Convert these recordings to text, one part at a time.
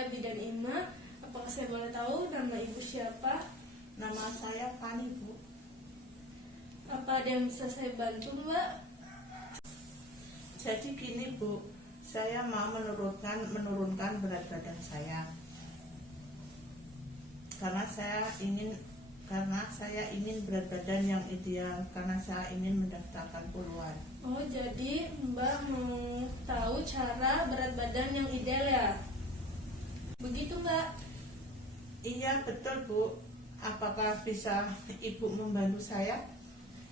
saya Bidan Ima. Apakah saya boleh tahu nama ibu siapa? Nama saya Fani, Bu. Apa ada yang bisa saya bantu, Mbak? Jadi gini, Bu, saya mau menurunkan berat badan saya. Karena saya ingin berat badan yang ideal, karena saya ingin mendaftarkan puluhan. Oh, jadi Mbak mau tahu cara berat badan yang ideal ya? Begitu, Mbak? Iya, betul, Bu. Apakah bisa Ibu membantu saya?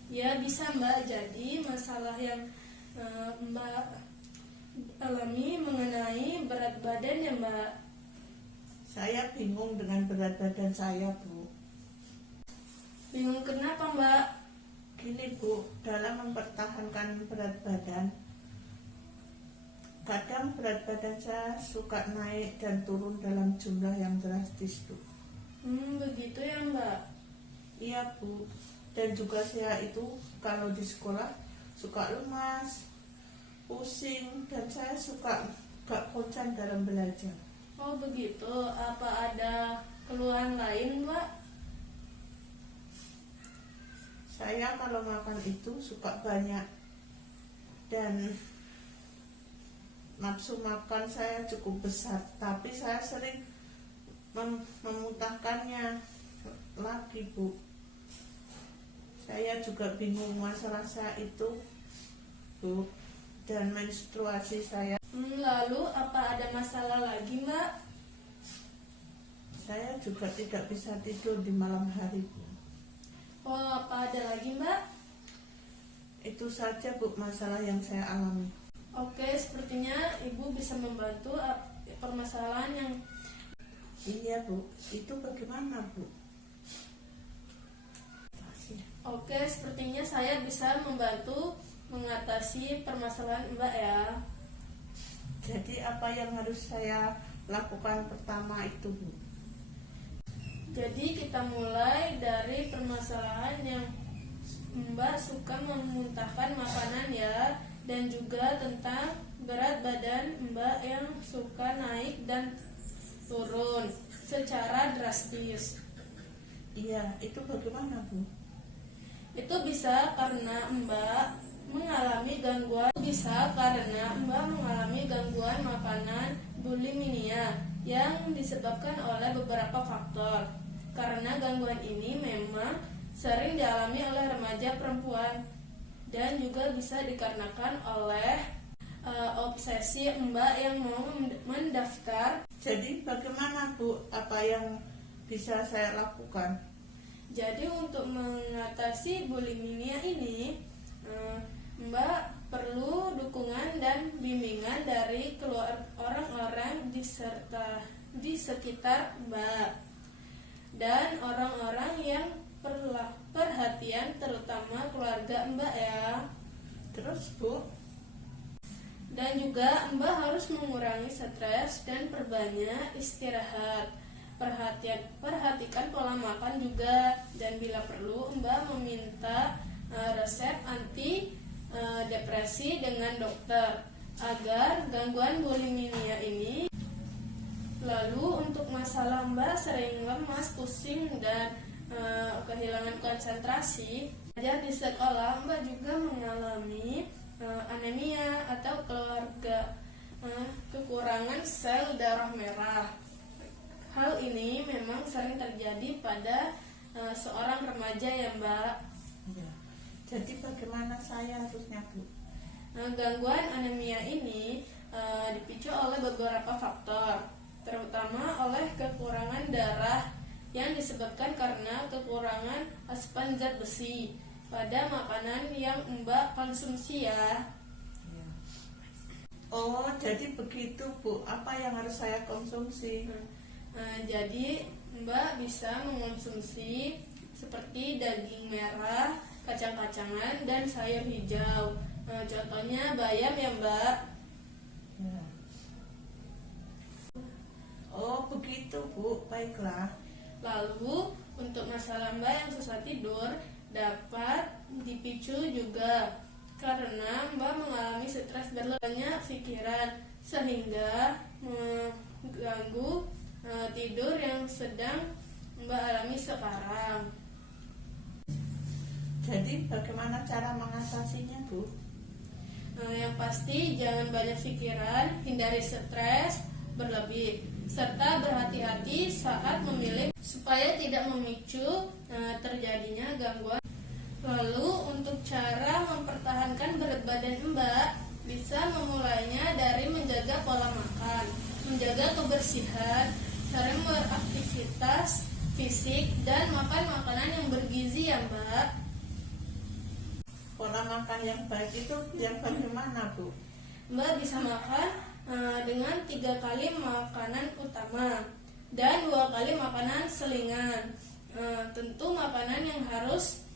Ya, bisa, Mbak. Jadi masalah yang Mbak alami mengenai berat badan ya, Mbak? Saya bingung dengan berat badan saya, Bu. Bingung kenapa, Mbak? Gini, Bu, dalam mempertahankan berat badan, kadang berat badan saya suka naik dan turun dalam jumlah yang drastis, Bu. Begitu ya, Mbak? Iya, Bu. Dan juga saya itu kalau di sekolah suka lemas, pusing, dan saya suka gak konsen dalam belajar. Oh, begitu. Apa ada keluhan lain, Mbak? Saya kalau makan itu suka banyak dan nafsu makan saya cukup besar, tapi saya sering memuntahkannya lagi, Bu. Saya juga bingung masalah saya itu, Bu, dan menstruasi saya. Lalu apa ada masalah lagi, Mbak? Saya juga tidak bisa tidur di malam hari, Bu. Oh, apa ada lagi, Mbak? Itu saja, Bu, masalah yang saya alami. Oke, sepertinya Ibu bisa membantu permasalahan yang... Iya, Bu. Itu bagaimana, Bu? Oke, sepertinya saya bisa membantu mengatasi permasalahan Mbak ya. Jadi apa yang harus saya lakukan pertama itu, Bu? Jadi kita mulai dari permasalahan yang Mbak suka memuntahkan makanan ya, dan juga tentang berat badan Mbak yang suka naik dan turun secara drastis. Iya, itu bagaimana, Bu? Itu bisa karena Mbak mengalami gangguan makanan bulimia yang disebabkan oleh beberapa faktor. Karena gangguan ini memang sering dialami oleh remaja perempuan dan juga bisa dikarenakan oleh obsesi Mbak yang mau mendaftar. Jadi bagaimana, Bu? Apa yang bisa saya lakukan? Jadi untuk mengatasi bulimia ini, Mbak perlu dukungan dan bimbingan dari orang-orang di sekitar Mbak dan orang-orang yang perhatian, terutama keluarga Mbak ya. Terus, Bu? Dan juga Mbak harus mengurangi stres dan perbanyak istirahat. Perhatikan pola makan juga, dan bila perlu Mbak meminta resep anti depresi dengan dokter agar gangguan bulimia ini. Lalu untuk masalah Mbak sering lemas, pusing, dan kehilangan konsentrasi, belajar di sekolah Mbak juga mengalami anemia atau kekurangan sel darah merah. Hal ini memang sering terjadi pada seorang remaja ya, Mbak. Ya. Jadi bagaimana saya harusnya, Bu? Gangguan anemia ini dipicu oleh beberapa faktor, terutama oleh kekurangan darah yang disebabkan karena kekurangan asupan zat besi pada makanan yang Mbak konsumsi ya. Oh, jadi begitu, Bu. Apa yang harus saya konsumsi? Jadi Mbak bisa mengonsumsi seperti daging merah, kacang-kacangan, dan sayur hijau. Contohnya bayam ya, Mbak. Ya. Oh, begitu, Bu. Baiklah. Lalu untuk masalah Mbak yang susah tidur dapat dipicu juga karena Mbak mengalami stres berlebihan pikiran sehingga mengganggu tidur yang sedang Mbak alami sekarang. Jadi bagaimana cara mengatasinya, Bu? Yang pasti jangan banyak pikiran, hindari stres berlebih, serta berhati-hati saat memilih supaya tidak memicu terjadinya gangguan. Lalu untuk cara mempertahankan berat badan Mbak, bisa memulainya dari menjaga pola makan, menjaga kebersihan, sering beraktivitas fisik, dan makan makanan yang bergizi ya Mbak. Pola makan yang baik itu yang bagaimana, Bu? Mbak bisa makan dengan 3 kali makanan utama dan 2 kali makanan selingan. Tentu makanan yang harus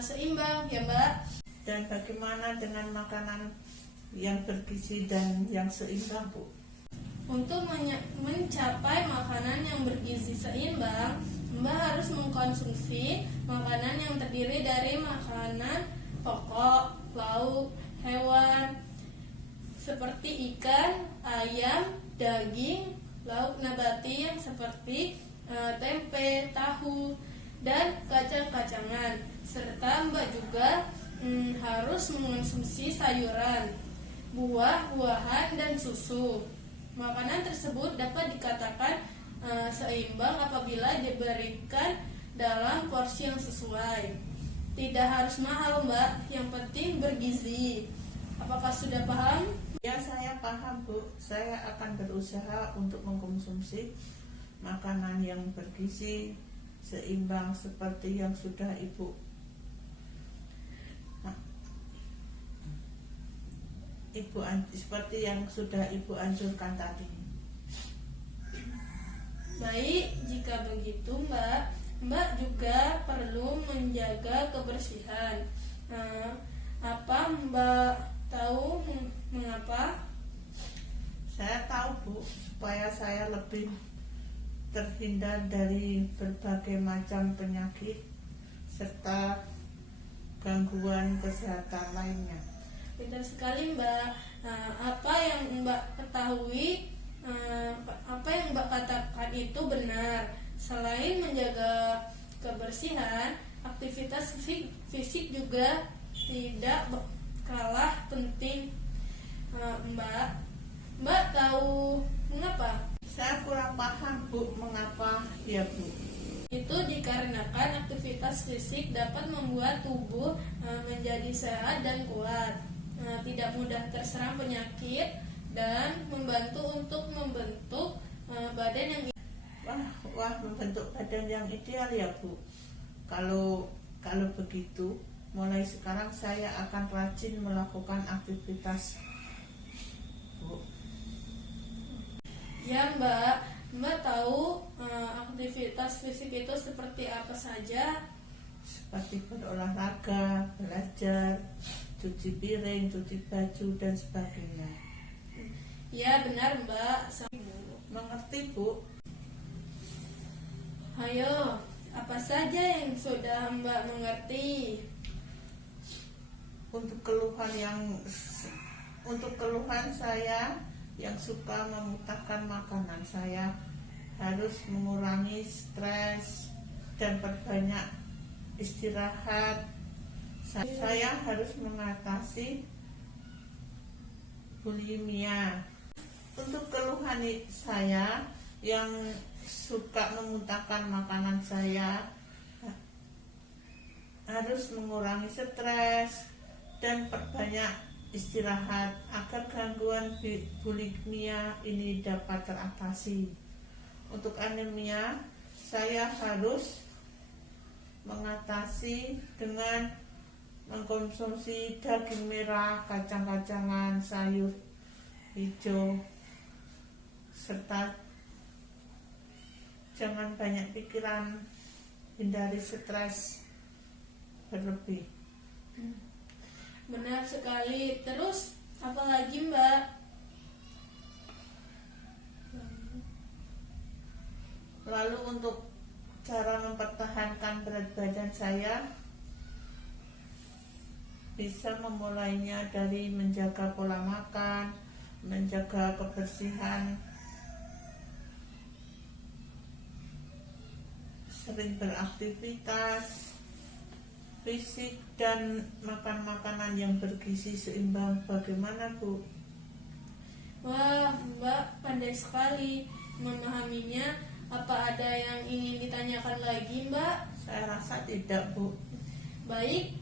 seimbang ya Mbak. Dan bagaimana dengan makanan yang bergizi dan yang seimbang, Bu? Untuk mencapai makanan yang bergizi seimbang, Mbak harus mengkonsumsi makanan yang terdiri dari makanan pokok, lauk, hewan seperti ikan, ayam, daging, lauk nabati yang seperti tempe, tahu, dan kacang-kacangan. Serta Mbak juga harus mengonsumsi sayuran, buah-buahan, dan susu. Makanan tersebut dapat dikatakan seimbang apabila diberikan dalam porsi yang sesuai. Tidak harus mahal Mbak, yang penting bergizi. Apakah sudah paham? Ya, saya paham, Bu. Saya akan berusaha untuk mengkonsumsi makanan yang bergizi, seimbang seperti yang sudah seperti yang sudah Ibu anjurkan tadi. Baik, jika begitu Mbak juga perlu menjaga kebersihan. Apa Mbak tahu mengapa? Saya tahu, Bu, supaya saya lebih terhindar dari berbagai macam penyakit serta gangguan kesehatan lainnya. Pintar sekali Mbak. Apa yang Mbak ketahui, apa yang Mbak katakan itu benar. Selain menjaga kebersihan, aktivitas fisik juga tidak kalah penting. Mbak tahu mengapa? Saya kurang paham, Bu, mengapa ya, Bu? Itu dikarenakan aktivitas fisik dapat membuat tubuh menjadi sehat dan kuat, tidak mudah terserang penyakit, dan membantu untuk membentuk badan yang Wah, membentuk badan yang ideal ya, Bu. Kalau begitu, mulai sekarang saya akan rajin melakukan aktivitas, Bu. Ya Mbak tahu aktivitas fisik itu seperti apa saja? Seperti berolahraga, belajar, cuci piring, cuci baju, dan sebagainya. Ya benar Mbak. Mengerti, Bu? Ayo, apa saja yang sudah Mbak mengerti? Untuk keluhan saya yang suka memutahkan makanan, saya harus mengurangi stres dan perbanyak istirahat. Saya harus mengatasi bulimia. Untuk keluhan saya yang suka memuntahkan makanan, saya harus mengurangi stres dan perbanyak istirahat agar gangguan bulimia ini dapat teratasi. Untuk anemia, saya harus mengatasi dengan mengkonsumsi daging merah, kacang-kacangan, sayur hijau, serta jangan banyak pikiran, hindari stres berlebih. Benar sekali. Terus apa lagi Mbak? Lalu untuk cara mempertahankan berat badan Bisa memulainya dari menjaga pola makan, menjaga kebersihan, sering beraktivitas fisik, dan makan makanan yang bergizi seimbang. Bagaimana, Bu? Wah, Mbak pandai sekali memahaminya. Apa ada yang ingin ditanyakan lagi, Mbak? Saya rasa tidak, Bu. Baik,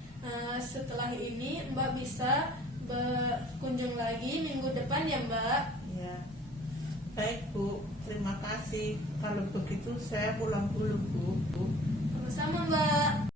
setelah ini Mbak bisa berkunjung lagi minggu depan ya, Mbak. Ya, baik, Bu. Terima kasih. Kalau begitu saya pulang dulu, Bu. Sama-sama, Mbak.